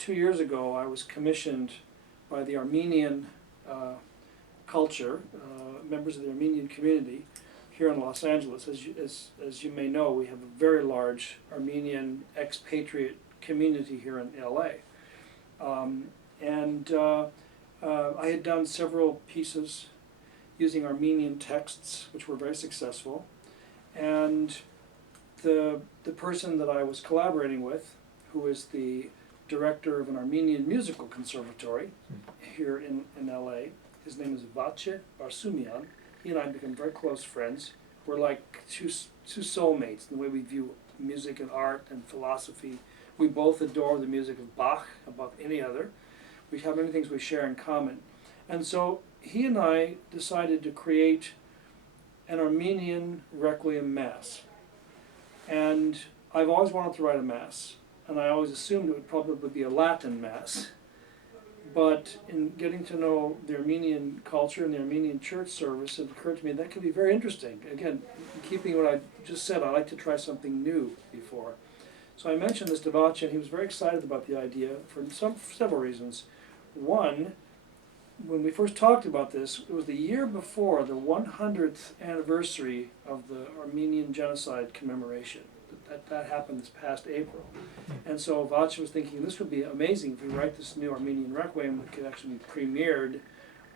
2 years ago, I was commissioned by the Armenian culture, members of the Armenian community here in Los Angeles. As you may know, we have a very large Armenian expatriate community here in LA. I had done several pieces using Armenian texts, which were very successful. And the person that I was collaborating with, who is the director of an Armenian musical conservatory here in LA, his name is Vache Barsumian. He and I became very close friends. We're like two soulmates in the way we view music and art and philosophy. We both adore the music of Bach above any other. We have many things we share in common. And so he and I decided to create an Armenian Requiem Mass. And I've always wanted to write a Mass, and I always assumed it would probably be a Latin Mass. But in getting to know the Armenian culture and the Armenian church service, it occurred to me that could be very interesting. Again, keeping what I just said, I like to try something new before. So I mentioned this to Vache, and he was very excited about the idea for several reasons. One, when we first talked about this, it was the year before the 100th anniversary of the Armenian genocide commemoration. That happened this past April. And so Vache was thinking this would be amazing if we write this new Armenian Requiem that could actually be premiered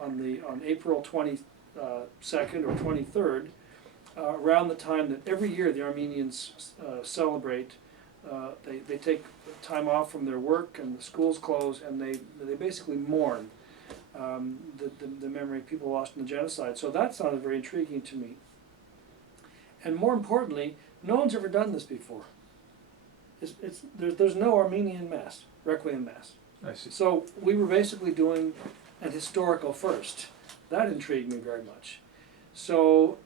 on April 22nd or 23rd, around the time that every year the Armenians celebrate. They take time off from their work and the schools close, and they basically mourn the memory of people lost in the genocide. So that sounded very intriguing to me. And more importantly, no one's ever done this before. There's no Armenian Mass, Requiem Mass. I see. So we were basically doing an historical first. That intrigued me very much. So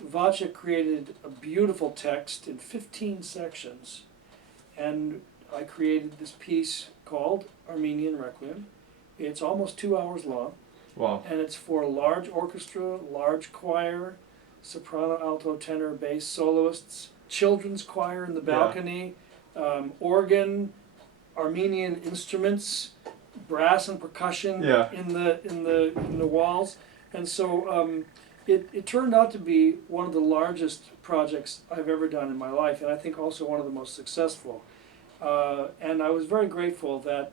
Vache created a beautiful text in 15 sections, and I created this piece called Armenian Requiem. It's almost 2 hours long. Wow. And it's for a large orchestra, large choir, soprano, alto, tenor, bass, soloists, children's choir in the balcony, organ, Armenian instruments, brass and percussion in the walls. And so it turned out to be one of the largest projects I've ever done in my life, and I think also one of the most successful. And I was very grateful that,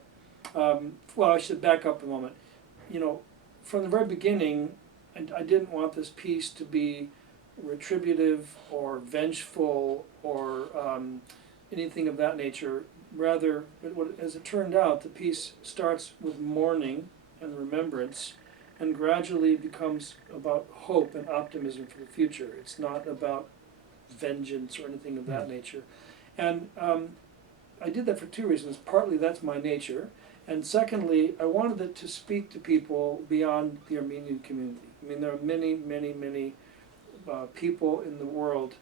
well, I should back up a moment. You know, from the very beginning, I didn't want this piece to be retributive or vengeful or anything of that nature. Rather, as it turned out, the piece starts with mourning and remembrance, and gradually becomes about hope and optimism for the future. It's not about vengeance or anything of that nature. And I did that for two reasons. Partly that's my nature, and secondly, I wanted it to speak to people beyond the Armenian community. I mean, there are many, many, many people in the world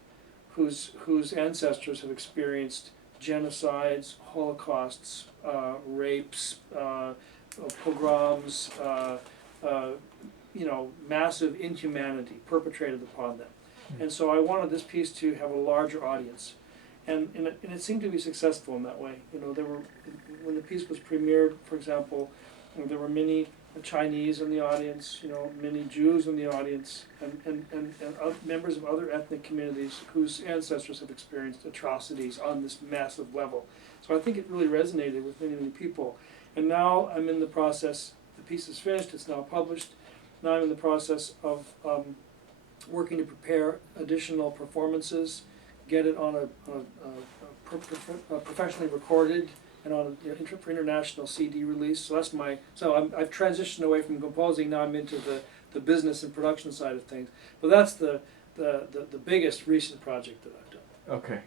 whose ancestors have experienced genocides, holocausts, rapes, pogroms, massive inhumanity perpetrated upon them. And so I wanted this piece to have a larger audience. And it seemed to be successful in that way. You know, when the piece was premiered, for example, there were many Chinese in the audience, many Jews in the audience, and members of other ethnic communities whose ancestors have experienced atrocities on this massive level. So I think it really resonated with many, many people. And now I'm in the process, the piece is finished, it's now published. Now I'm in the process of working to prepare additional performances, get it on a professionally recorded and on for international CD release. So that's I've transitioned away from composing. Now I'm into the business and production side of things. But that's the biggest recent project that I've done. Okay.